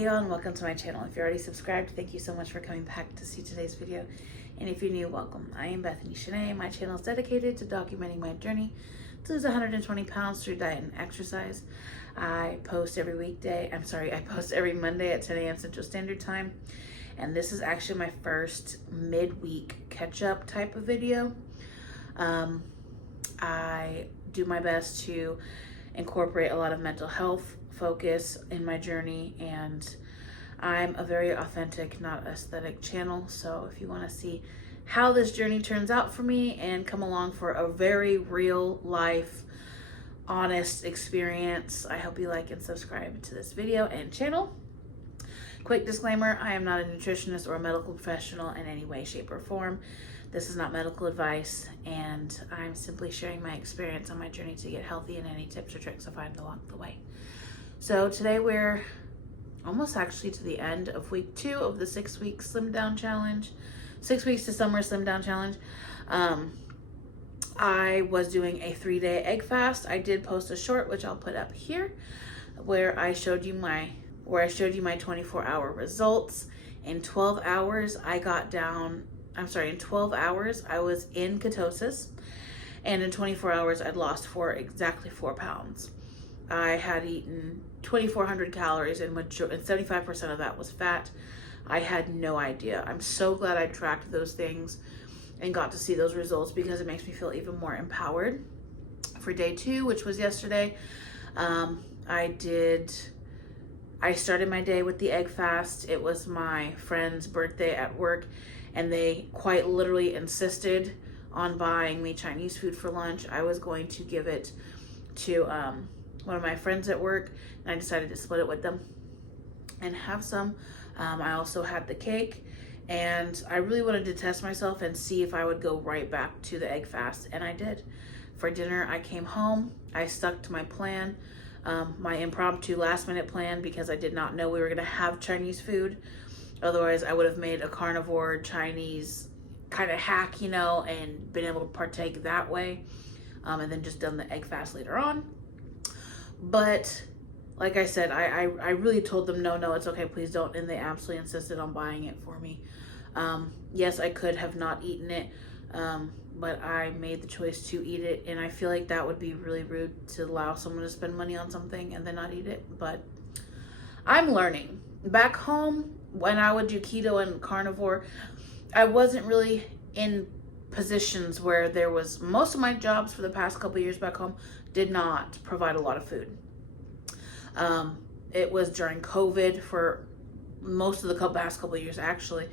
y'all, and welcome to my channel. If you're already subscribed, thank you so much for coming back to see today's video. And if you're new, welcome. I am Bethany Shanae. My channel is dedicated to documenting my journey to lose 120 pounds through diet and exercise. I post every Monday at 10 a.m. Central Standard Time. And this is actually my first midweek catch-up type of video. I do my best to incorporate a lot of mental health focus in my journey, and I'm a very authentic, not aesthetic channel. So if you want to see how this journey turns out for me and come along for a very real life, honest experience, I hope you like and subscribe to this video and channel. Quick disclaimer, I am not a nutritionist or a medical professional in any way, shape, or form. This is not medical advice, and I'm simply sharing my experience on my journey to get healthy and any tips or tricks I find along the way. So today we're almost actually to the end of week 2 of the 6-week slim down challenge, 6 weeks to summer slim down challenge. I was doing a 3-day egg fast. I did post a short, which I'll put up here, where I showed you my 24-hour results. In 12 hours, I was in ketosis, and in 24 hours, I'd lost exactly 4 pounds. I had eaten 2,400 calories, and 75% of that was fat. I had no idea. I'm so glad I tracked those things and got to see those results, because it makes me feel even more empowered. For day 2, which was yesterday, I started my day with the egg fast. It was my friend's birthday at work, and they quite literally insisted on buying me Chinese food for lunch. I was going to give it to one of my friends at work, and I decided to split it with them and have some. I also had the cake, and I really wanted to test myself and see if I would go right back to the egg fast, and I did. For dinner, I came home. I stuck to my plan, my impromptu last-minute plan, because I did not know we were going to have Chinese food. Otherwise, I would have made a carnivore Chinese kind of hack, and been able to partake that way, and then just done the egg fast later on. But like I said, I really told them, no, it's okay, please don't. And they absolutely insisted on buying it for me. Yes, I could have not eaten it, but I made the choice to eat it. And I feel like that would be really rude to allow someone to spend money on something and then not eat it. But I'm learning. Back home, when I would do keto and carnivore, I wasn't really in positions where there was, most of my jobs for the past couple of years back home did not provide a lot of food. It was during COVID for most of the past couple of years, actually.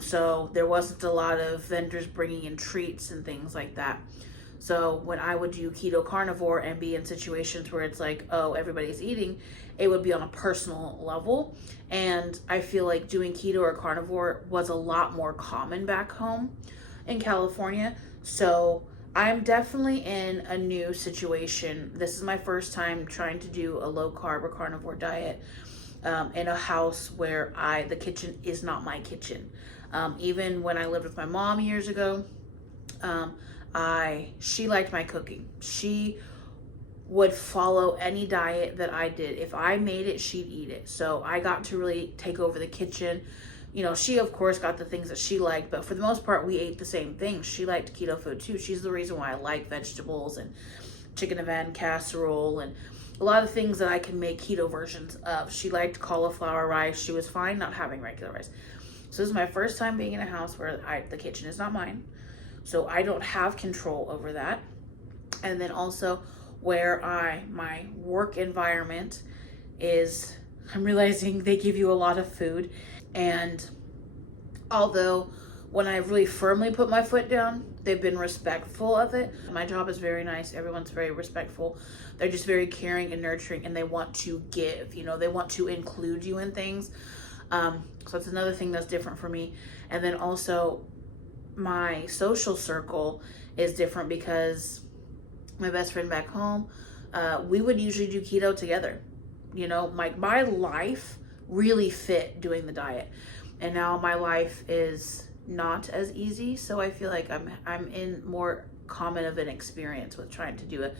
So there wasn't a lot of vendors bringing in treats and things like that. So when I would do keto carnivore and be in situations where it's like, oh, everybody's eating, it would be on a personal level. And I feel like doing keto or carnivore was a lot more common back home in California. So I'm definitely in a new situation. This is my first time trying to do a low carb or carnivore diet in a house where the kitchen is not my kitchen. Even when I lived with my mom years ago, she liked my cooking. She would follow any diet that I did. If I made it, she'd eat it. So I got to really take over the kitchen. She of course got the things that she liked, but for the most part, we ate the same things. She liked keto food too. She's the reason why I like vegetables and chicken event casserole and a lot of things that I can make keto versions of. She liked cauliflower rice. She was fine not having regular rice. So this is my first time being in a house where the kitchen is not mine. So I don't have control over that. And then also where my work environment is, I'm realizing they give you a lot of food. And although when I really firmly put my foot down, they've been respectful of it. My job is very nice. Everyone's very respectful. They're just very caring and nurturing, and they want to give, they want to include you in things. So that's another thing that's different for me. And then also my social circle is different, because my best friend back home, we would usually do keto together. My life really fit doing the diet, and now my life is not as easy, so I feel like I'm in more common of an experience with trying to do a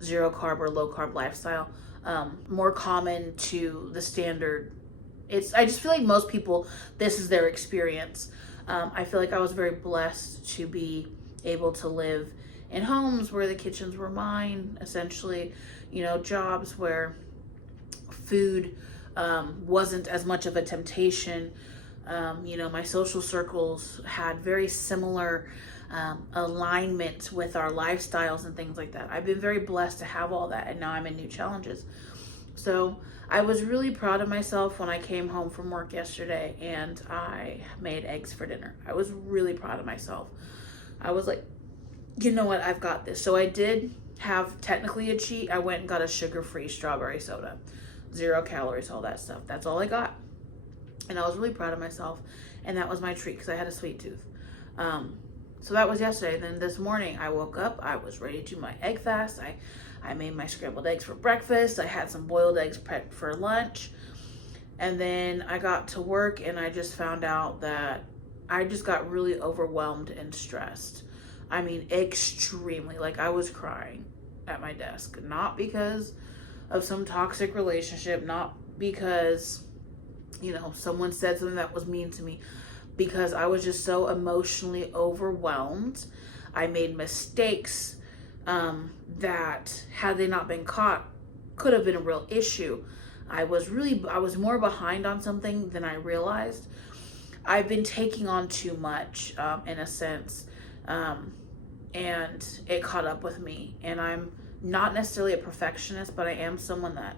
0 carb or low carb lifestyle, more common to the standard I just feel like most people, this is their experience. I feel like I was very blessed to be able to live in homes where the kitchens were mine, essentially, jobs where food wasn't as much of a temptation. My social circles had very similar alignment with our lifestyles and things like that. I've been very blessed to have all that, and now I'm in new challenges. So I was really proud of myself when I came home from work yesterday and I made eggs for dinner. I was really proud of myself. I was like, you know what, I've got this. So I did have technically a cheat. I went and got a sugar-free strawberry soda, 0 calories, all that stuff. That's all I got. And I was really proud of myself. And that was my treat because I had a sweet tooth. So that was yesterday. Then this morning I woke up, I was ready to do my egg fast. I made my scrambled eggs for breakfast. I had some boiled eggs prepped for lunch. And then I got to work and I just found out that I just got really overwhelmed and stressed. I mean, extremely. Like, I was crying at my desk. Not because of some toxic relationship, not because, someone said something that was mean to me, because I was just so emotionally overwhelmed. I made mistakes that, had they not been caught, could have been a real issue. I was more behind on something than I realized. I've been taking on too much, in a sense, and it caught up with me. And I'm not necessarily a perfectionist, but I am someone that,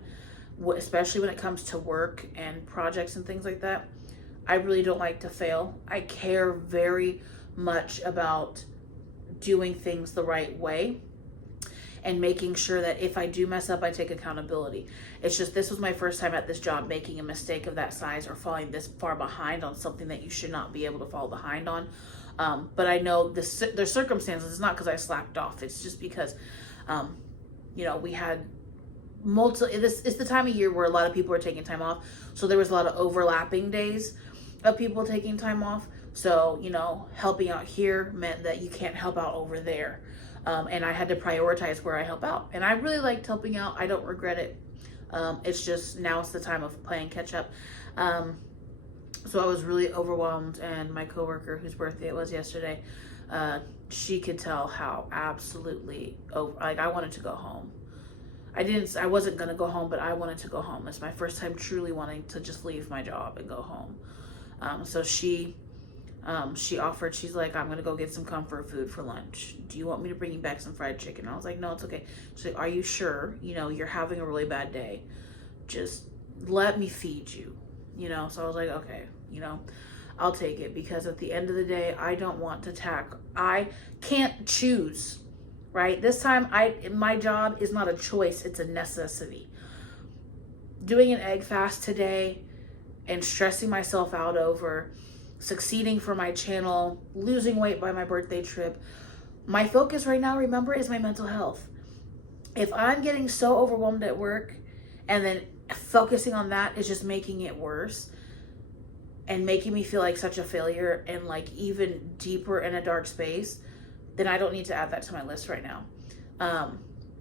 especially when it comes to work and projects and things like that, I really don't like to fail. I care very much about doing things the right way and making sure that if I do mess up, I take accountability. It's just, this was my first time at this job making a mistake of that size or falling this far behind on something that you should not be able to fall behind on. But I know the circumstances, it's not because I slacked off. It's just because, we had it's the time of year where a lot of people are taking time off. So there was a lot of overlapping days of people taking time off. So, helping out here meant that you can't help out over there. And I had to prioritize where I help out. And I really liked helping out. I don't regret it. It's just, now it's the time of playing catch up. So I was really overwhelmed, and my coworker, whose birthday it was yesterday, she could tell how absolutely I wanted to go home. I wasn't going to go home, but I wanted to go home. It's my first time truly wanting to just leave my job and go home. So she offered, she's like, I'm going to go get some comfort food for lunch. Do you want me to bring you back some fried chicken? I was like, no, it's okay. She's like, are you sure? You're having a really bad day. Just let me feed you, So I was like, okay, I'll take it, because at the end of the day, I don't want to I can't choose, right? This time, my job is not a choice, it's a necessity. Doing an egg fast today and stressing myself out over succeeding for my channel, losing weight by my birthday trip. My focus right now, remember, is my mental health. If I'm getting so overwhelmed at work and then focusing on that is just making it worse and making me feel like such a failure and like even deeper in a dark space, then I don't need to add that to my list right now.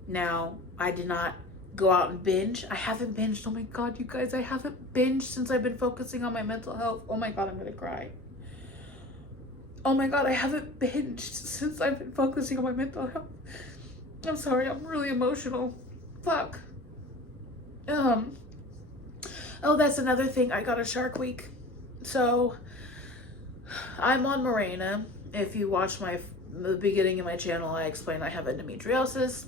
Now, I did not go out and binge. I haven't binged. Oh my God, you guys, I haven't binged since I've been focusing on my mental health. Oh my God, I'm gonna cry. Oh my God, I haven't binged since I've been focusing on my mental health. I'm sorry, I'm really emotional. Fuck. Oh, that's another thing. I got a Shark Week. So, I'm on Mirena. If you watch the beginning of my channel, I explained I have endometriosis.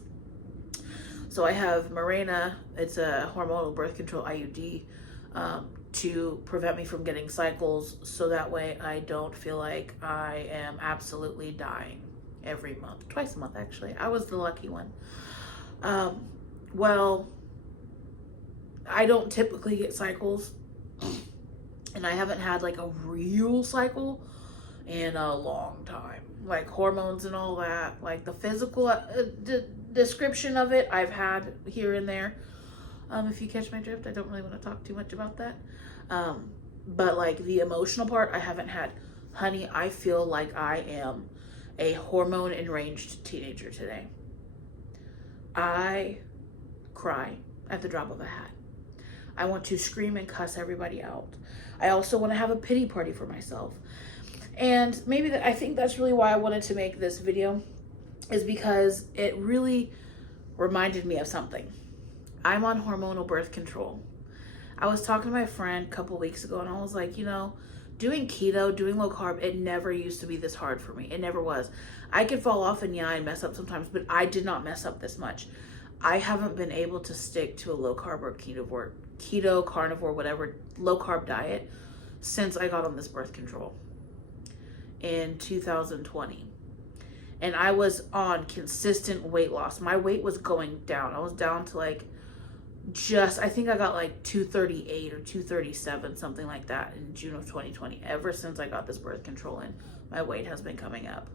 So I have Mirena. It's a hormonal birth control IUD to prevent me from getting cycles, so that way I don't feel like I am absolutely dying every month. Twice a month, actually. I was the lucky one. Well, I don't typically get cycles, and I haven't had like a real cycle in a long time. Like hormones and all that, like the physical description of it, I've had here and there. If you catch my drift, I don't really want to talk too much about that. But like the emotional part, I haven't had. Honey, I feel like I am a hormone-enraged teenager today. I cry at the drop of a hat. I want to scream and cuss everybody out. I also want to have a pity party for myself. And maybe I think that's really why I wanted to make this video, is because it really reminded me of something. I'm on hormonal birth control. I was talking to my friend a couple weeks ago and I was like, doing keto, doing low carb, it never used to be this hard for me. It never was. I could fall off and I mess up sometimes, but I did not mess up this much. I haven't been able to stick to a low carb or keto, carnivore, whatever, low carb diet since I got on this birth control in 2020. And I was on consistent weight loss. My weight was going down. I was down to I think I got 238 or 237, something like that in June of 2020. Ever since I got this birth control in, my weight has been coming up.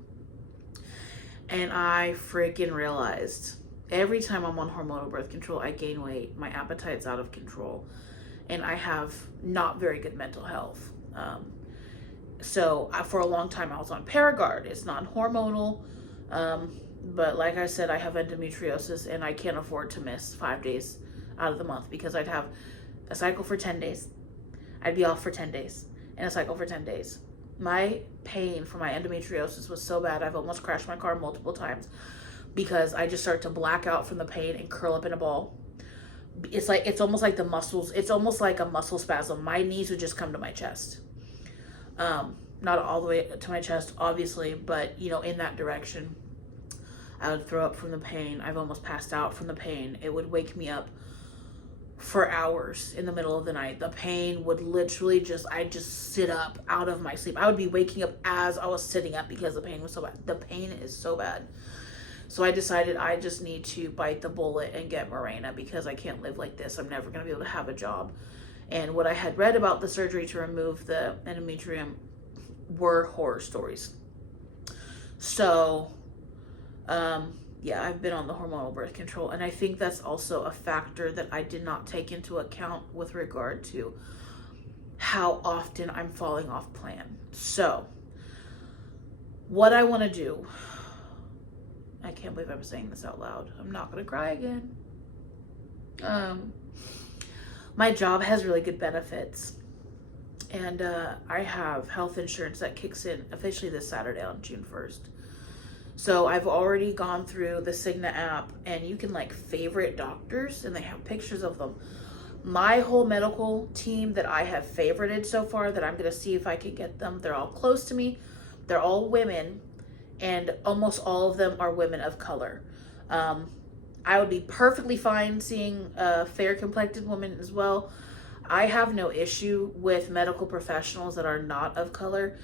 And I freaking realized every time I'm on hormonal birth control, I gain weight. My appetite's out of control. And I have not very good mental health. So for a long time, I was on Paragard. It's non-hormonal. But like I said, I have endometriosis and I can't afford to miss 5 days out of the month because I'd have a cycle for 10 days. I'd be off for 10 days and a cycle for 10 days. My pain for my endometriosis was so bad, I've almost crashed my car multiple times because I just start to black out from the pain and curl up in a ball. It's almost like the muscles, it's almost like a muscle spasm. My knees would just come to my chest. Not all the way to my chest, obviously, but in that direction. I would throw up from the pain. I've almost passed out from the pain. It would wake me up for hours in the middle of the night. The pain would literally I'd just sit up out of my sleep. I would be waking up as I was sitting up because the pain was so bad. The pain is so bad. So I decided I just need to bite the bullet and get Mirena because I can't live like this. I'm never going to be able to have a job. And what I had read about the surgery to remove the endometrium were horror stories. So, yeah, I've been on the hormonal birth control. And I think that's also a factor that I did not take into account with regard to how often I'm falling off plan. So, what I want to do, I can't believe I'm saying this out loud. I'm not going to cry again. My job has really good benefits. And I have health insurance that kicks in officially this Saturday on June 1st. So I've already gone through the Cigna app and you can favorite doctors and they have pictures of them. My whole medical team that I have favorited so far that I'm going to see if I can get them, they're all close to me. They're all women and almost all of them are women of color. I would be perfectly fine seeing a fair complected woman as well. I have no issue with medical professionals that are not of color.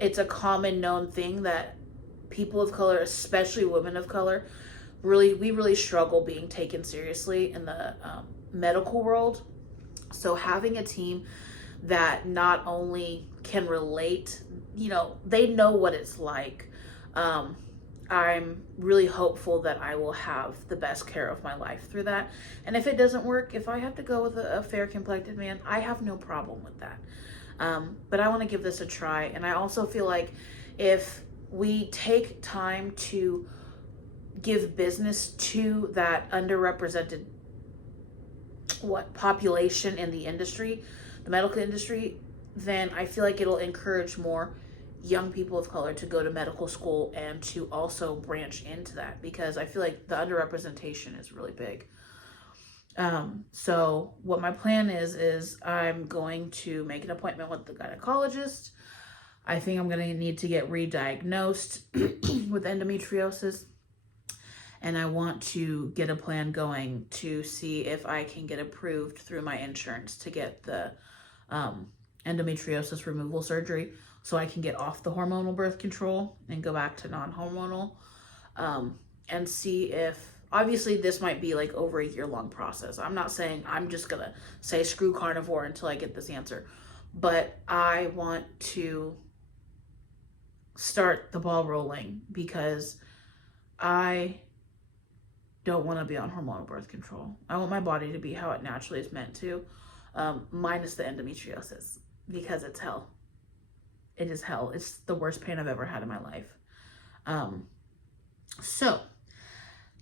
It's a common known thing that people of color, especially women of color, we really struggle being taken seriously in the medical world. So having a team that not only can relate, they know what it's like. I'm really hopeful that I will have the best care of my life through that. And if it doesn't work, if I have to go with a fair complected man, I have no problem with that. But I want to give this a try. And I also feel like if we take time to give business to that underrepresented population in the industry, the medical industry, then I feel like it'll encourage more young people of color to go to medical school and to also branch into that, because I feel like the underrepresentation is really big. So what my plan is I'm going to make an appointment with the gynecologist. I think I'm going to need to get re-diagnosed with endometriosis. And I want to get a plan going to see if I can get approved through my insurance to get the endometriosis removal surgery, so I can get off the hormonal birth control and go back to non-hormonal, and see if, obviously this might be over a year-long process. I'm not saying I'm just gonna say screw carnivore until I get this answer, but I want to start the ball rolling because I don't want to be on hormonal birth control. I want my body to be how it naturally is meant to, minus the endometriosis, because it's hell. It is hell. It's the worst pain I've ever had in my life. So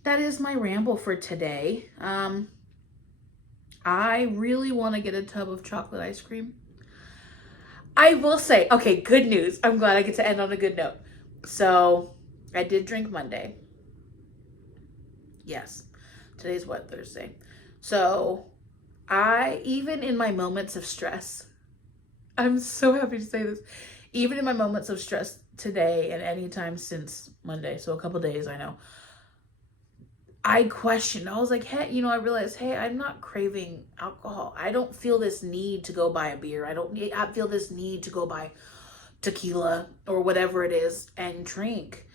that is my ramble for today. I really want to get a tub of chocolate ice cream. I will say, okay, good news. I'm glad I get to end on a good note. So I did drink Monday. Yes. Today's what, Thursday? So even in my moments of stress, I'm so happy to say this, even in my moments of stress today and anytime since Monday, so a couple days, I know, I questioned. I was like, hey, I realized, hey, I'm not craving alcohol. I don't feel this need to go buy a beer. I feel this need to go buy tequila or whatever it is and drink.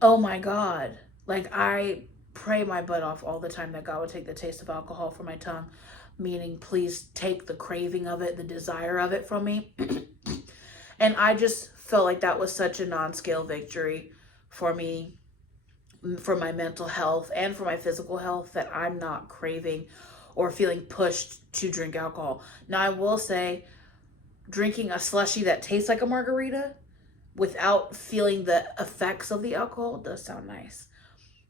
Oh my God. Like, I pray my butt off all the time that God would take the taste of alcohol from my tongue, meaning please take the craving of it, the desire of it from me. And I just felt like that was such a non-scale victory for me, for my mental health and for my physical health, that I'm not craving or feeling pushed to drink alcohol. Now, I will say, drinking a slushie that tastes like a margarita without feeling the effects of the alcohol does sound nice.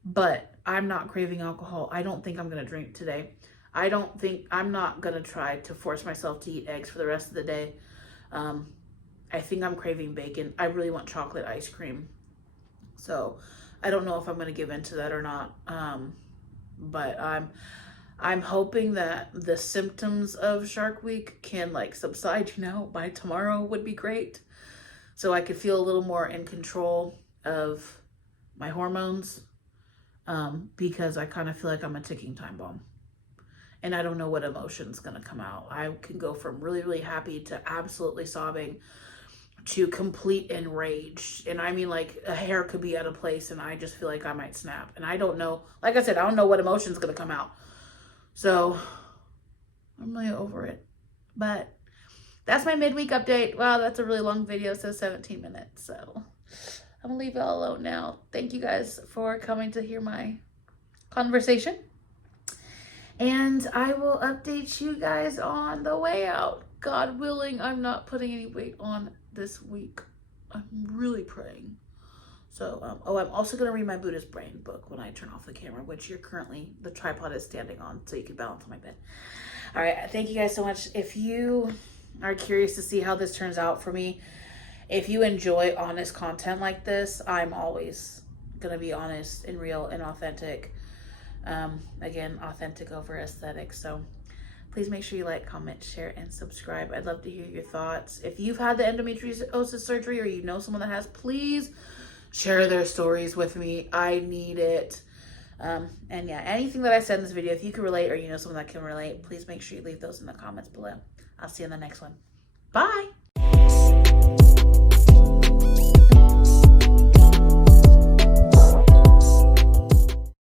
But I'm not craving alcohol. I don't think I'm going to drink today. I'm not going to try to force myself to eat eggs for the rest of the day. I think I'm craving bacon. I really want chocolate ice cream. So I don't know if I'm going to give in to that or not. But I'm hoping that the symptoms of Shark Week can subside, by tomorrow would be great. So I could feel a little more in control of my hormones, because I kind of feel like I'm a ticking time bomb. And I don't know what emotion's going to come out. I can go from really, really happy to absolutely sobbing to complete enraged. And I mean, a hair could be out of place and I just feel like I might snap. And I don't know, like I said, I don't know what emotion's going to come out. So I'm really over it. But that's my midweek update. Wow, that's a really long video. It says 17 minutes. So I'm going to leave it all alone now. Thank you guys for coming to hear my conversation. And I will update you guys on the way out. God willing, I'm not putting any weight on this week. I'm really praying. So, I'm also going to read my Buddhist brain book when I turn off the camera, which the tripod is standing on, so you can balance on my bed. All right, thank you guys so much. If you are curious to see how this turns out for me, if you enjoy honest content like this, I'm always going to be honest and real and authentic. Again, authentic over aesthetic. So please make sure you like, comment, share, and subscribe. I'd love to hear your thoughts. If you've had the endometriosis surgery or you know someone that has, please share their stories with me. I need it. And yeah, anything that I said in this video, if you can relate or you know someone that can relate, please make sure you leave those in the comments below. I'll see you in the next one. Bye.